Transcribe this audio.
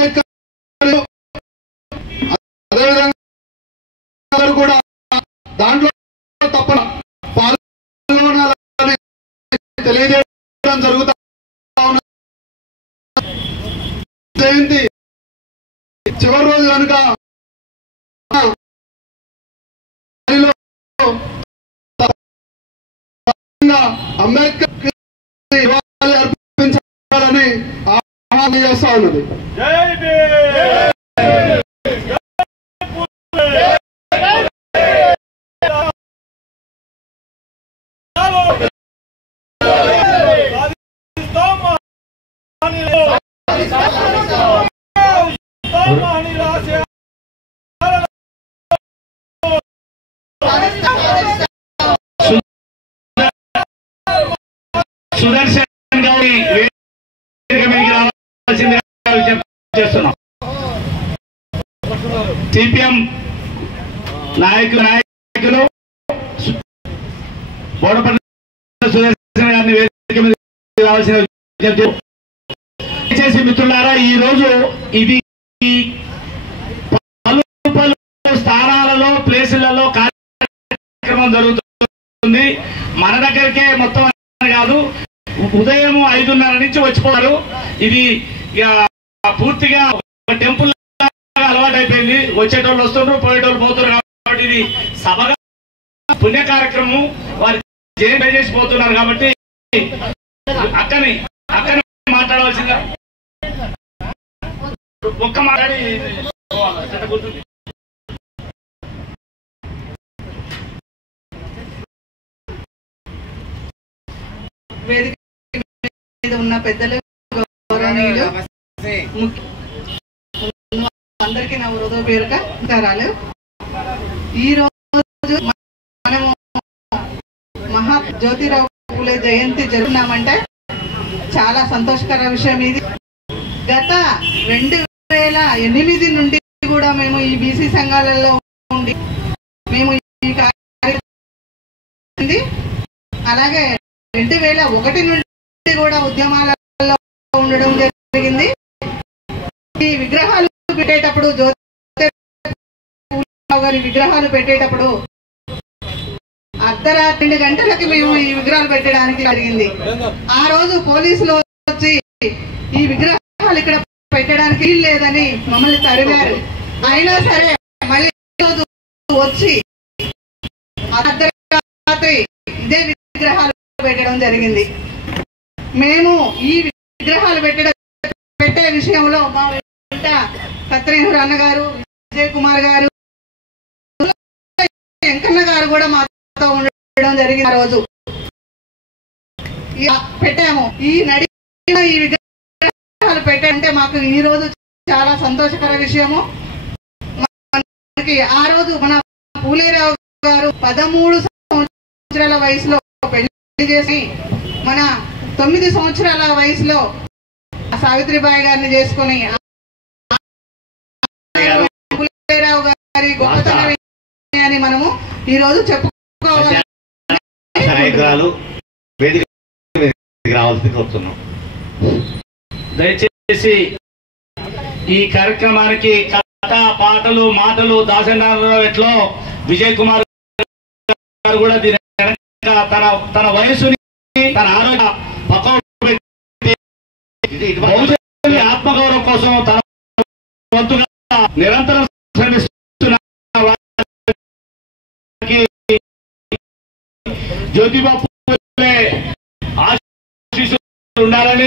అంబేద్కర్ అదేవిధంగా కూడా దాంట్లో తప్ప పాల్గొనాలని తెలియజేయడం జరుగుతా ఉన్నది. జయంతి చివరి రోజు కనుక అంబేద్కర్ అర్పించాలని ఆహ్వానం చేస్తా ఉన్నది. సుదర్శన్ గారి చేస్తున్నాం. సిపిఎం నాయకులు బోడపల్లి సుదర్శన్ గారిని వేదిక మీద రావాల్సిన దయచేసి మిత్రులారా, ఈ రోజు ఇది పలు పలు స్థానాలలో ప్లేసులలో కార్యక్రమం జరుగుతుంది. మన దగ్గరికే మొత్తం కాదు, ఉదయం 5:30 నుంచి వచ్చిపోతారు. ఇది పూర్తిగా ఒక టెంపుల్ అలవాటు అయిపోయింది. వచ్చేటోళ్ళు వస్తుండ్రు, పోయేటోళ్ళు పోతున్నారు. కాబట్టి ఇది సభగా పుణ్య కార్యక్రమం వారు చేసి పోతున్నారు. కాబట్టి అక్కని మాట్లాడవలసిందిగా ఒక్క మాట్లాడి కూర్చుంది. వేదిక మీద ఉన్న పెద్దలు, గౌరవనీయులు, అందరికీ నా హృదయపూర్వక నమస్కారాలు. ఈ రోజు మనము మహా జ్యోతిరావు పూలే జయంతి జరుపుకున్నామంటే చాలా సంతోషకర విషయం. ఇది గత 2008 నుండి కూడా మేము ఈ బీసీ సంఘాలలో ఉండి మేము ఈ కార్యక్రమం, అలాగే 2001 నుండి కూడా ఉద్యమాలలో ఉండడం జరిగింది. ఈ విగ్రహాలు పెట్టేటప్పుడు, జ్యోతిరావు గారి విగ్రహాలు పెట్టేటప్పుడు అర్ధరాత్రి 2 గంటలకి మేము ఈ విగ్రహాలు పెట్టడానికి జరిగింది. ఆ రోజు పోలీసులు వచ్చి ఈ విగ్రహాలు ఇక్కడ పెట్టడానికి వీలు లేదని మమ్మల్ని తరిమారు. అయినా సరే మళ్ళీ రోజు వచ్చి అర్ధరాత్రి ఇదే విగ్రహాలు పెట్టడం జరిగింది. మేము ఈ విగ్రహాలు పెట్టే విషయంలో మా వెంట కత్రేహురు అన్నగారు, విజయ్ కుమార్ గారు, వెంకన్న గారు కూడా మాతో ఉండడం జరిగింది. ఆ రోజు పెట్టాము. ఈ విగ్రహాలు పెట్టాలంటే మాకు ఈ రోజు చాలా సంతోషకర విషయము. మనకి ఆ రోజు మన పూలేరావు గారు 13 సంవత్సరాల వయసులో పెళ్లి చేసి మన 9 సంవత్సరాల వయసులో సావిత్రిబాయి గారిని చేసుకుని పూలేరావు గారి గొప్పతనం అని మనము ఈ రోజు చెప్పుకోవాలి. దయచేసి ఈ కార్యక్రమానికి కథ, పాటలు, మాటలు దాసనాలో విజయ్ కుమార్ గారు కూడా తన వయసుని, తన ఆరోగ్య ఆత్మగౌరవం కోసం తన వంతుగా నిరంతరం శ్రమిస్తున్న జ్యోతిబా పూలే ఆశీస్సులు ఉండాలని